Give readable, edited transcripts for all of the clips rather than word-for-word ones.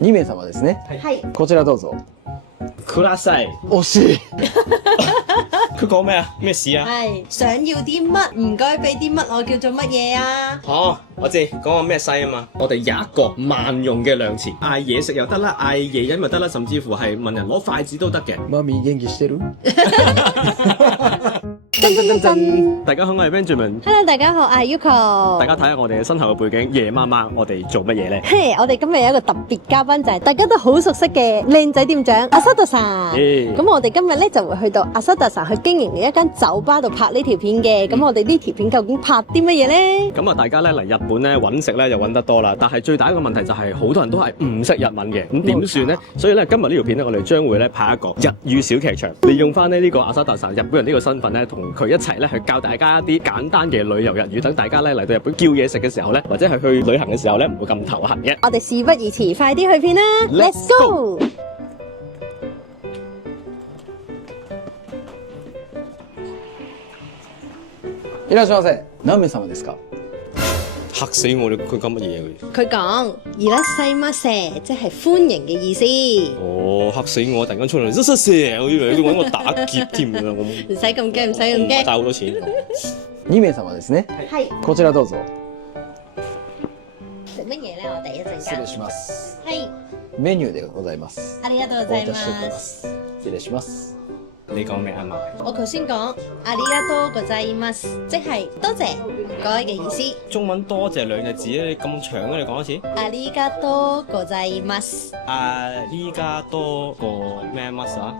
2名様ですね。はい。こちらどうぞ。ください。惜しい。佢講咩啊？咩事啊？係想要啲乜，唔該俾啲乜我叫做乜嘢啊？哦，我知，講個咩西啊嘛。我哋有一個萬用嘅量詞，嗌嘢食又得啦，嗌嘢飲又得啦，甚至乎係問人攞筷子都得嘅。マミ元気してる？真真真真。大家好，我係 Benjamin。Hello，大家好，我係 Yuko。大家睇下我哋嘅身後嘅背景，夜媽媽我哋做乜嘢咧？嘿，我哋今日有一個特別嘉賓，就係大家都好熟悉嘅靚仔店長阿沙特さん。咁我哋今日咧就會去到阿沙特さん去經營嘅一間酒吧度拍呢條片嘅。咁我哋呢條片究竟拍啲乜嘢咧？咁啊，大家咧嚟日本咧揾食咧就揾得多啦，但係最大一個問題就係好多人都係唔識日文嘅，咁點算咧？所以咧今日呢條片咧，我哋將會咧拍一個日語小劇場，利用翻呢個阿沙特さん日本人呢個身份咧，同佢一齊咧去教大家一啲簡單嘅旅遊日語，等大家咧嚟到日本叫嘢食嘅時候咧，或者係去旅行嘅時候咧，唔會咁頭痕嘅。我哋事不宜遲，快啲去片啦 ！Let's go！いらっしゃいませ。何名様ですか？嚇死我！佢講乜嘢佢講いらっしゃいませ，即係歡迎嘅意思。哦，嚇死我！突然間出嚟，乜蛇？我以為你揾我打劫添㗎，我唔使咁驚，唔使咁驚。帶好多錢。2名様ですね。係こちらどうぞ。食乜嘢咧？我哋一陣間。失礼します。係メニューでございます。ありがとうございまお待たせしております。す。失禮します。你講咩啊嘛？我頭先講ありがとうございます，即係多謝唔該嘅意思。中文多謝兩隻字咧，你咁長嘅你講一次。ありがとうございます。依家多個咩 mas 啊？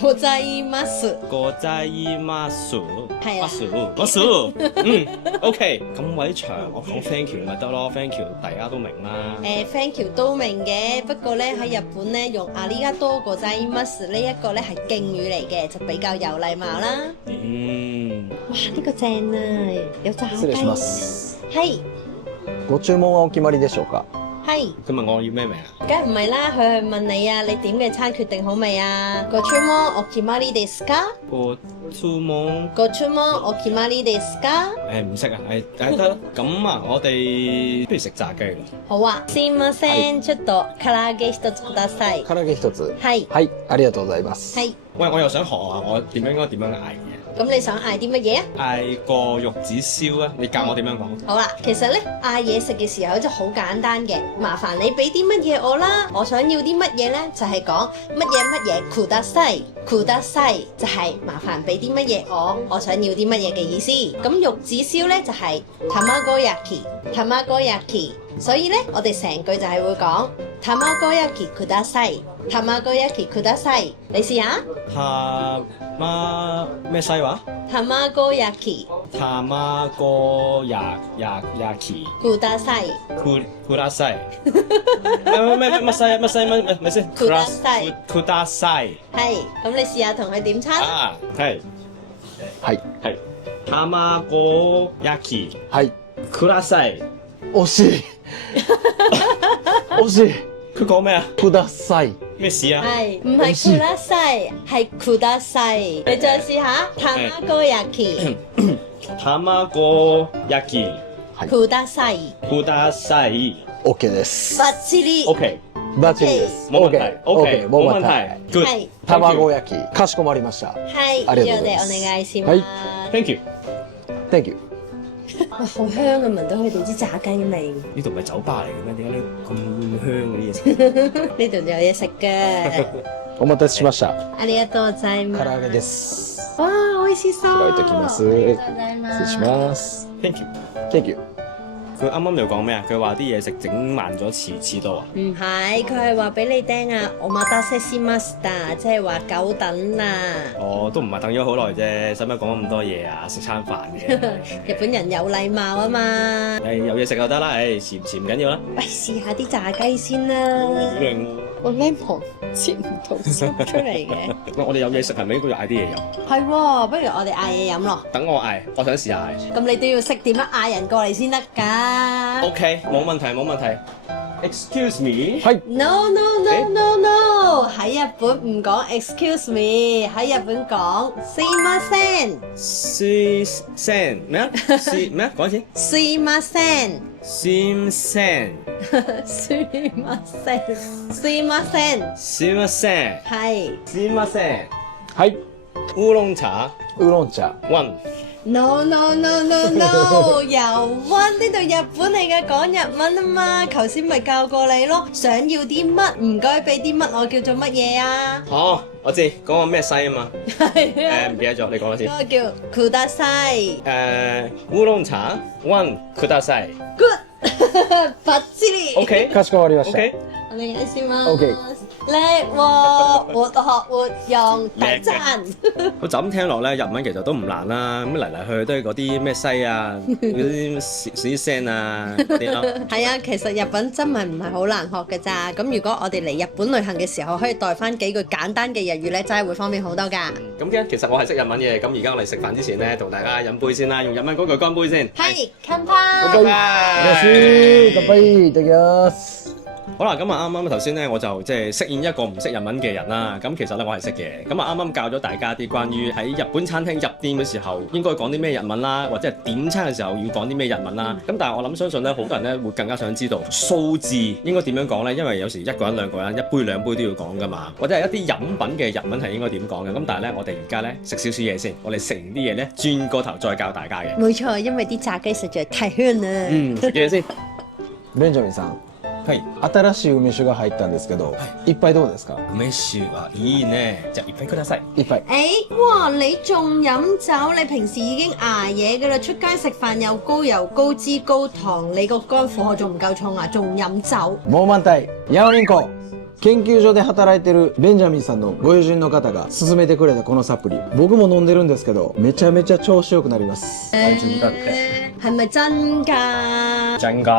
ございます。個仔 mas 係啊 mas OK， 咁鬼長，我講 thank you 咪得咯 ，thank you 大家都明啦。thank you 都明嘅，不過咧喺日本咧用ありがとうございます呢一個咧係敬語嚟嘅，就比較有禮貌啦。哇，呢個正啊，有炸雞。失禮します。係ご注文はお決まりでしょうか？係。佢問我要咩名啊？梗係唔係啦，佢係問你啊，你點嘅餐決定好未啊？ご注文お決まりですか？個注文ご注文お決まりですか？唔識啊，得啦。咁啊，我哋不如食炸雞啦。好啊。すいません、ちょっと唐揚げ一つください。唐揚げ一つ。係はい、ありがとうございます。喂，我又想學下我應該點樣嗌嘅。咁你想嗌啲乜嘢啊？嗌個玉子燒啊！你教我點樣講？好啦，其實咧嗌嘢食嘅時候就好簡單嘅，麻煩你俾啲乜嘢我啦，我想要啲乜嘢咧就係講乜嘢ください，ください就係麻煩俾啲乜嘢我想要啲乜嘢嘅意思。咁玉子燒咧就係卵焼き，卵焼き，所以咧我哋成句就係會講卵焼きください，卵焼きください。你試下。咩西話？卵焼き。卵焼き。ください。ください。乜西咪先？ください。ください。係，咁你試下同佢點餐。啊，係。はい。卵焼き。はい。ください。惜しい。惜しい。佢講咩啊？ください。咩事啊？係，唔係ください，係ください。你再試下，卵焼き。卵焼き。ください。ください。OK です。バッチリ。OK。バッチリです。冇問題。OK。冇問題。係。卵焼き、かしこまりました。係，あり以上でがとうございます。お願いしはいます。 Thank you。 Thank you。哇，好香啊！聞到佢哋啲炸雞味。呢度唔係酒吧嚟嘅咩？點解呢咁香嘅啲嘢食？呢度有嘢食嘅。お待たせしました。ありがとうございます。唐揚げです。わあ、美味しそう。開いておきます。ありがとうございます。失礼します。 Thank you。 Thank you。佢啱啱又講咩啊？佢話啲嘢食整慢咗遲到啊？唔係，佢係話俾你聽啊，お待たせしました，即係話久等啦。哦，都唔係等咗好耐啫，使乜講咁多嘢啊？食餐飯嘅。日本人有禮貌啊嘛。有嘢食就得啦，遲唔遲唔緊要啦。喂，試下啲炸雞先啦。好靚我 lemon 切唔到出嚟嘅。喂，我哋有嘢食係咪應該要嗌啲嘢飲？係喎，不如我哋嗌嘢飲咯。等我嗌，我想試下嗌。咁你都要識點樣嗌人過嚟先得㗎。OK，冇問題冇問題。Excuse me。はい。No no no no no，喺日本唔講 excuse me，喺日本講すいません。すいません咩啊？咩啊？講一次。すいません。すいません。すいません。すいません。すいません。係。すいません。はい。烏龍茶烏龍茶。 one。 No no no no no，又溫呢度日本嚟嘅，講日文啊嘛，頭先咪教過你咯。想要啲乜，唔該俾啲乜，我叫做乜嘢啊？哦，我知，講個咩西啊嘛。係啊，唔記得咗，你講多次。嗰個叫ください。烏龍茶 one ください。 Good， バッチリ。OK かしこまりました。 OK。お願いします。 OK 叻喎，活學活用，大讚。咁就咁聽落咧，日文其實都唔難啦。咁嚟嚟去去都係嗰啲咩西啊，嗰啲屎聲啊嗰啲咯。係啊，其實日文真係唔係好難學嘅咋。咁如果我哋嚟日本旅行嘅時候，可以帶翻幾句簡單嘅日語咧，真係會方便好多㗎。咁嘅，其實我係識日文嘅。咁而家我哋食飯之前咧，同大家飲杯先啦，用日文嗰句乾杯先。係，乾杯。乾杯。よし、乾杯。いただきます。好啦，咁啊啱啱頭先咧，我就即係飾演一個唔識日文嘅人啦。咁其實咧我係識嘅。咁啊啱啱教咗大家啲關於喺日本餐廳入店嘅時候應該講啲咩日文啦，或者係點餐嘅時候要講啲咩日文啦。咁但係我諗相信咧，好多人咧會更加想知道數字應該點樣講咧，因為有時一個人兩個人一杯兩杯都要講噶嘛，或者係一啲飲品嘅日文係應該點講嘅。咁但係咧，我哋而家咧食少少嘢先，我哋食完啲嘢咧轉個頭再教大家嘅。冇錯，因為啲炸雞實在太香啦。食嘢先。ベンジャミンさん、はい。新しい梅酒が入ったんですけど、一杯どうですか？梅酒はいいね。じゃあ一杯ください。一杯。哇！你仲飲酒？你平時已經捱夜㗎啦，出街食飯又高油、高脂、高糖，你個肝負荷仲唔夠重啊？仲飲酒？もう満タイ。ヤオリンコ。研究所で働いてるベンジャミンさんのご友人の方が勧めてくれたこのサプリ、僕も飲んでるんですけど、めちゃめちゃ調子良くなります。係咪真㗎？真㗎！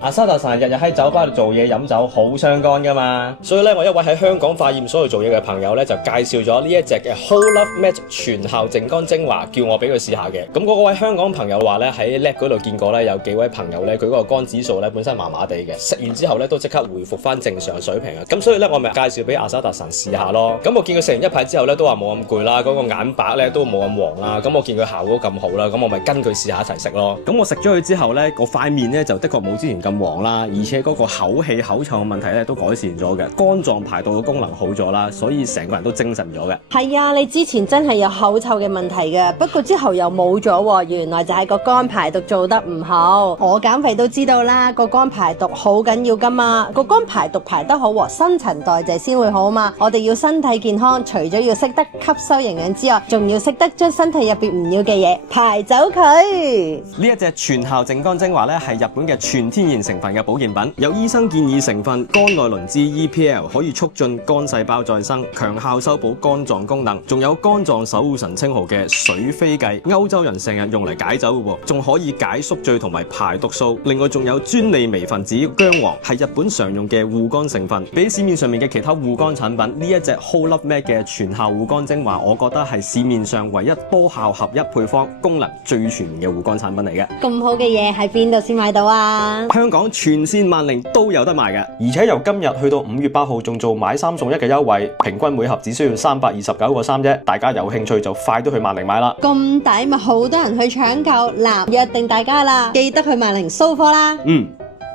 阿沙達神日日喺酒吧度做嘢飲酒，好傷肝㗎嘛。所以咧，我一位喺香港化驗所度做嘢嘅朋友咧，就介紹咗呢一隻嘅 Whole Love Match 全效淨肝精華，叫我俾佢試下嘅。咁嗰位香港朋友話咧，喺 Lab 嗰度見過咧，有幾位朋友咧，佢嗰個肝指數咧本身麻麻地嘅，食完之後咧都即刻回復翻正常水平啊。咁所以咧，我咪介紹俾阿沙達神試下咯。咁我見佢食完一排之後咧，都話冇咁攰啦，嗰個眼白咧都冇咁黃啦。咁我見佢效果咁好啦，咁我咪跟佢試下一齊食咯。咁我食咗佢之後咧，個塊面咧就的確冇之前咁黃啦，而且嗰個口氣口臭嘅問題咧都改善咗嘅，肝臟排毒嘅功能好咗啦，所以成個人都精神咗嘅。係啊，你之前真係有口臭嘅問題嘅，不過之後又冇咗喎，原來就係個肝排毒做得唔好。我減肥都知道啦，個肝排毒好緊要㗎嘛，個肝排毒排得好，新陳代謝先會好嘛。我哋要身體健康，除咗要識得吸收營養之外，仲要識得將身體入邊唔要嘅嘢排走佢。呢一隻全效淨肝精華咧係日本嘅全天然成分嘅保健品，有醫生建議成分肝內磷脂 EPL 可以促進肝細胞再生，強效修補肝臟功能，仲有肝臟守護神稱號嘅水飛薊，歐洲人成日用嚟解酒嘅喎，仲可以解宿醉同埋排毒素。另外仲有專利微分子薑黃，係日本常用嘅護肝成分，比市面上面嘅其他護肝產品呢一隻 Whole Love Match 嘅全效護肝精華，我覺得係市面上唯一多效合一配方、功能最全面嘅護肝產品嚟嘅。咁好嘅嘢喺邊度先買到啊？香港全線萬寧都有得賣嘅，而且由今日去到5月8號仲做買3送1嘅優惠，平均每盒只需要329個3啫。大家有興趣就快啲去萬寧買啦！咁抵咪好多人去搶購，嗱，約定大家啦，記得去萬寧掃貨啦。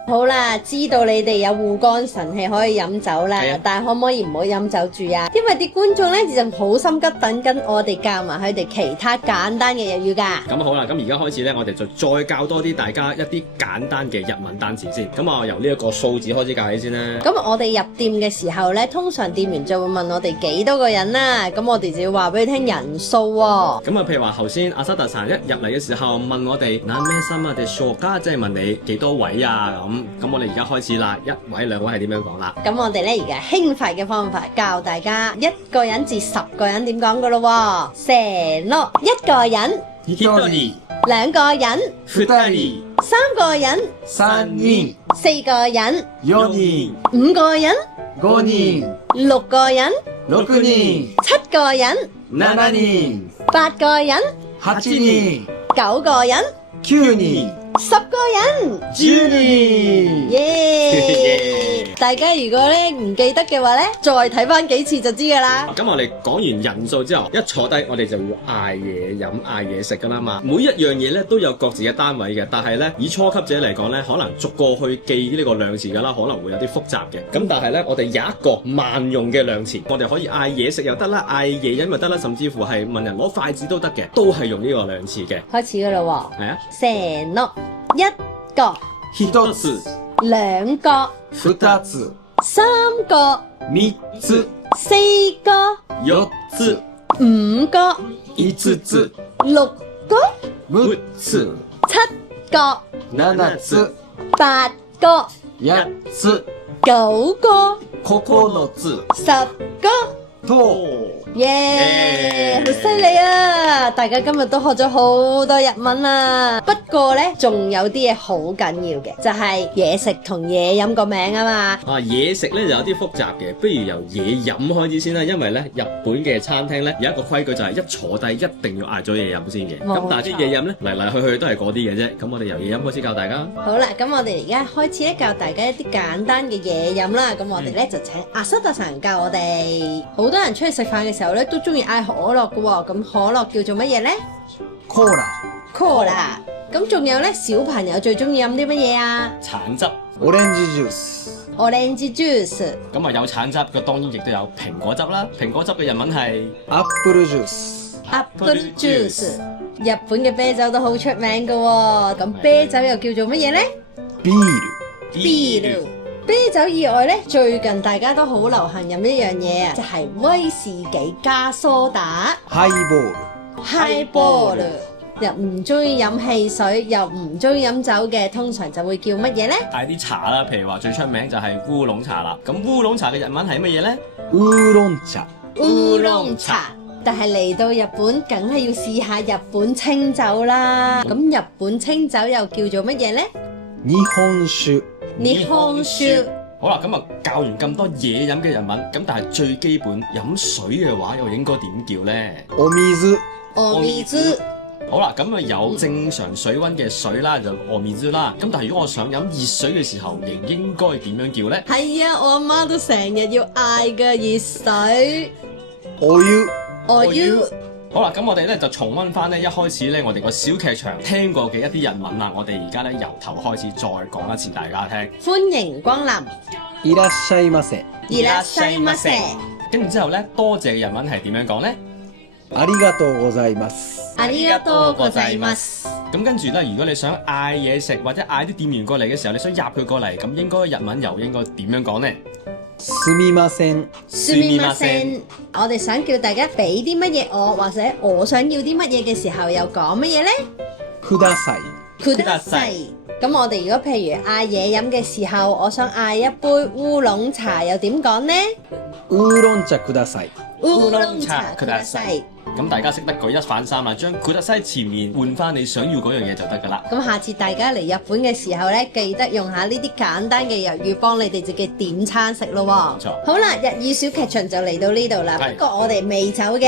好啦，知道你哋有護肝神器可以飲酒啦，但係可唔可以唔好飲酒住啊？因為啲觀眾咧就好心急等緊我哋教埋佢哋其他簡單嘅日語㗎。咁好啦，咁而家開始咧，我哋就再教多啲大家一啲簡單嘅日文單詞先。咁啊，由呢一個數字開始教起先啦。咁我哋入店嘅時候咧，通常店員就會問我哋幾多個人啦，咁我哋就要話俾佢聽人數喎。咁啊，譬如話頭先阿沙達さん一入嚟嘅時候問我哋何名様でしょうか，即係問你幾多位啊咁我哋而家開始啦，一位兩位係點樣講啦？咁我哋咧而家輕快嘅方法教大家一個人至10個人點講噶咯喎。せーの，一個人，一人。兩個人，二人。三個人，三人。四個人，四人。五個人，五人。六個人，六人。七個人，七人。八個人，八人。九個人，九人。10個人，10人。耶！大家如果咧唔記得嘅話咧，再睇翻幾次就知㗎啦。咁我哋講完人數之後，一坐低我哋就要嗌嘢飲、嗌嘢食㗎啦嘛。每一樣嘢咧都有各自嘅單位嘅，但係咧以初級者嚟講咧，可能逐個去記呢個量詞㗎啦，可能會有啲複雜嘅。咁但係咧，我哋有一個萬用嘅量詞，我哋可以嗌嘢食又得啦，嗌嘢飲又得啦，甚至乎係問人攞筷子都得嘅，都係用呢個量詞嘅。開始㗎啦喎。係啊，せーの，一個、一つ、兩個、二つ、三個、三つ、四個、四つ、五個、五つ、六個、六つ、七個、七つ、八個、八つ、九個、九つ、十個。と、耶，好犀利啊！大家今日都學咗好多日文啦。不過呢，仲有啲嘢好緊要嘅，就係嘢食同嘢飲個名啊嘛。啊，嘢食咧就有啲複雜嘅，不如由嘢飲開始先啦。因為咧日本嘅餐廳咧有一個規矩就係一坐低一定要嗌咗嘢飲先嘅。冇錯。咁但係啲嘢飲咧嚟嚟去去都係嗰啲嘅啫。咁我哋由嘢飲開始教大家。好啦，咁我哋而家開始咧教大家一啲簡單嘅嘢飲啦。咁我哋咧就請阿塞特神教我哋。好多人出去食飯嘅時候咧都中意嗌可樂嘅喎。咁可樂叫做乜嘢咧コーラ、 ？Cola。咁仲有咧小朋友最中意飲啲乜嘢啊橙汁。オレンジジュース、 ？Orange juice。咁啊有橙汁，佢當然亦都有蘋果汁啦。蘋果汁嘅日文係アップルジュース、 Apple juice。日本嘅啤酒都好出名嘅喎。咁啤酒又叫做乜嘢咧？ビール、 Beer。啤酒以外咧，最近大家都好流行飲一樣嘢啊，就係威士忌加蘇打。ハイボール、 Highball。又唔中意飲汽水，又唔中意飲酒嘅，通常就會叫乜嘢咧？嗌啲茶啦，譬如話最出名就係烏龍茶啦。咁烏龍茶嘅日文係乜嘢咧？ウーロン茶、烏龍茶。但係嚟到日本，梗係要試下日本清酒啦。咁日本清酒又叫做乜嘢咧？日本酒、日本酒。好啦，咁啊教完咁多嘢飲嘅日文，咁但係最基本飲水嘅話，又應該點叫咧？お水、お水。好啦，咁啊有正常水溫嘅水啦，就お水啦。咁但係如果我想飲熱水嘅時候，應該點樣叫咧？係啊，我阿媽都成日要嗌嘅熱水。お湯、我要。好啦，咁我哋咧就重溫翻咧一開始咧我哋個小劇場聽過嘅一啲日文啦。我哋而家咧由頭開始再講一次大家聽。歡迎光臨。いらっしゃいませ、いらっしゃいませ。跟住之後咧，多謝嘅日文係點樣講咧？ありがとうございます。ありがとうございます。咁跟住咧，如果你想嗌嘢食或者嗌啲店員過嚟嘅時候，你想入佢過嚟，咁應該日文又應該點樣講呢？すみません、すみません。我哋想叫大家俾啲乜嘢我，或者我想要啲乜嘢嘅時候，又講乜嘢呢？ください、ください。咁我哋如果譬如嗌嘢飲嘅時候，我想嗌一杯烏龍茶，又點講呢？ウーロン茶ください。烏龍茶ください。咁大家識得舉一反三啦，將ください前面換翻你想要嗰樣嘢就得噶啦。咁下次大家嚟日本嘅時候呢，記得用下呢啲簡單嘅日語幫你哋自己點餐食咯喎。冇錯。好啦，日語小劇場就嚟到呢度啦，係不過我哋未走嘅。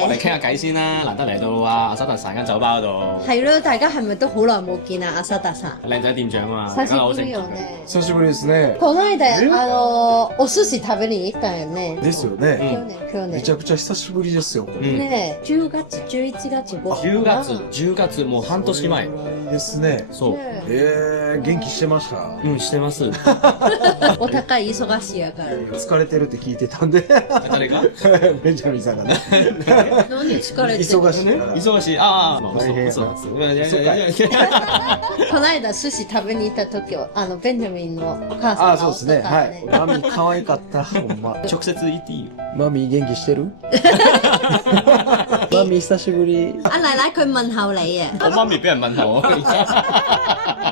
我哋傾下偈先啦，難得嚟到阿沙特散間酒吧嗰度，係咯，大家係咪都好耐冇見啊？阿沙特さん。靚仔店長啊嘛，久し大家好識ぶりよね。久しぶりですね。この間お寿司食べに行ったよね。ですよね。去年めちゃくちゃ久しぶりですよ。これうんねえ、10月、11月、10月もう半年前。いいですね。そう。ね元気してました。うん、してます。えお高い忙しいやから。疲れてるって聞いてたんで。誰がベンジャミンさんがね。何疲れてる忙しいから。忙しい。ああ、まあ、大変そうです。いやいやいそうかいやいやこの間寿司食べに行った時はベンジャミンのお母さんあ、がそうですね。はい。マミー可愛かった。ほんま。直接言っていいよ。マミー元気してる？マミー久しぶり。阿奶奶佢問候你啊！我媽咪俾人問候我。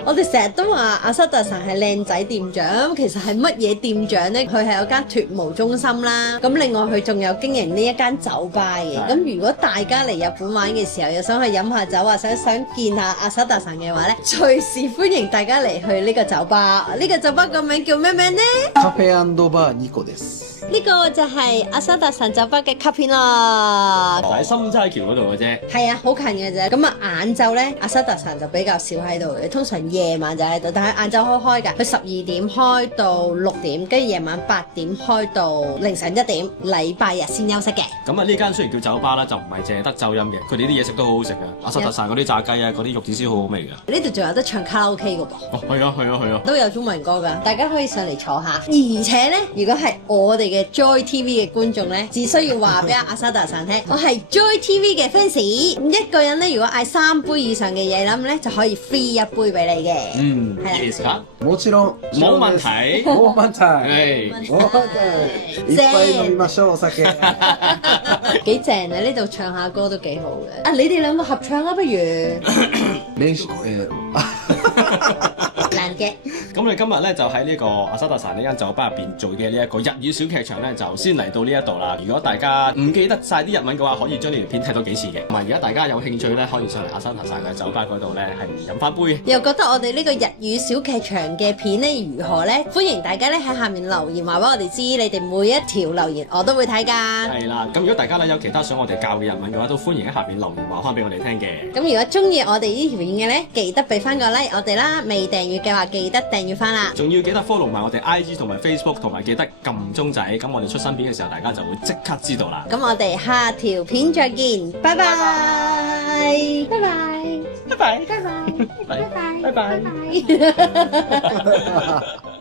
我哋成日都話阿塞特神係靚仔店長，咁其實係乜嘢店長呢？佢係有間脱毛中心啦，咁另外佢仲有經營呢一間酒吧嘅。咁如果大家嚟日本玩嘅時候，又想去飲下酒啊，想見下阿塞特神嘅話呢，隨時歡迎大家嚟去呢個酒吧。呢個酒吧個名叫咩名呢？カフェ&バーニコです。呢個就係阿沙達神酒吧嘅卡片啦。就喺心齋橋嗰度嘅啫。係啊，好近嘅啫。咁啊，晏晝咧，阿沙達神就比較少喺度嘅，通常夜晚就喺度。但係晏晝開㗎，佢12點開到6點，跟住夜晚8點開到凌晨1點，禮拜日先休息嘅。咁啊，呢間雖然叫酒吧啦，就唔係淨係得酒飲嘅，佢哋啲嘢食都好好食㗎。阿沙特薩嗰啲炸雞啊，嗰啲肉子燒好好味㗎。呢度仲有得唱卡拉 OK 㗎噃。哦，係啊，係啊，係啊。都有中文歌㗎，大家可以上嚟坐下。而且咧，如果係我哋嘅 Joy TV 嘅觀眾咧，只需要話俾阿沙達神聽，我係 Joy TV 嘅 fans。一個人咧，如果嗌3杯以上嘅嘢飲咧，就可以 free 一杯俾你嘅。嗯，係啦。もちろん冇問題。冇問題。係。冇問題。いっぱい飲みましょうお酒。幾正啊！呢度唱下歌都幾好嘅。啊，你哋兩個合唱啊，不如。練習難嘅。咁我哋今日咧就喺呢個阿沙特薩呢間酒吧入邊做嘅呢一個日語小劇場咧，就先嚟到呢一度啦。如果大家唔記得晒啲日文嘅話，可以將呢條片睇多幾次嘅。同埋而家大家有興趣咧，可以上嚟阿沙特薩嘅酒吧嗰度咧，係飲翻杯。又覺得我哋呢個日語小劇場嘅片咧如何咧？歡迎大家咧喺下面留言話俾我哋知，你哋每一條留言我都會睇㗎。係啦，咁如果大家咧有其他想我哋教嘅日文嘅話，都歡迎喺下邊留言話翻俾我哋聽嘅。咁如果中意我哋呢條片嘅咧，記得俾翻個 like 我哋啦，未訂閱嘅話記得訂閱翻啦。仲要記得 follow 埋我哋 IG 同埋 Facebook， 同埋記得撳鐘仔，咁我哋出新片嘅時候，大家就會即刻知道啦。咁我哋下條片再見，拜拜，拜拜，拜拜，拜拜，拜拜，拜拜。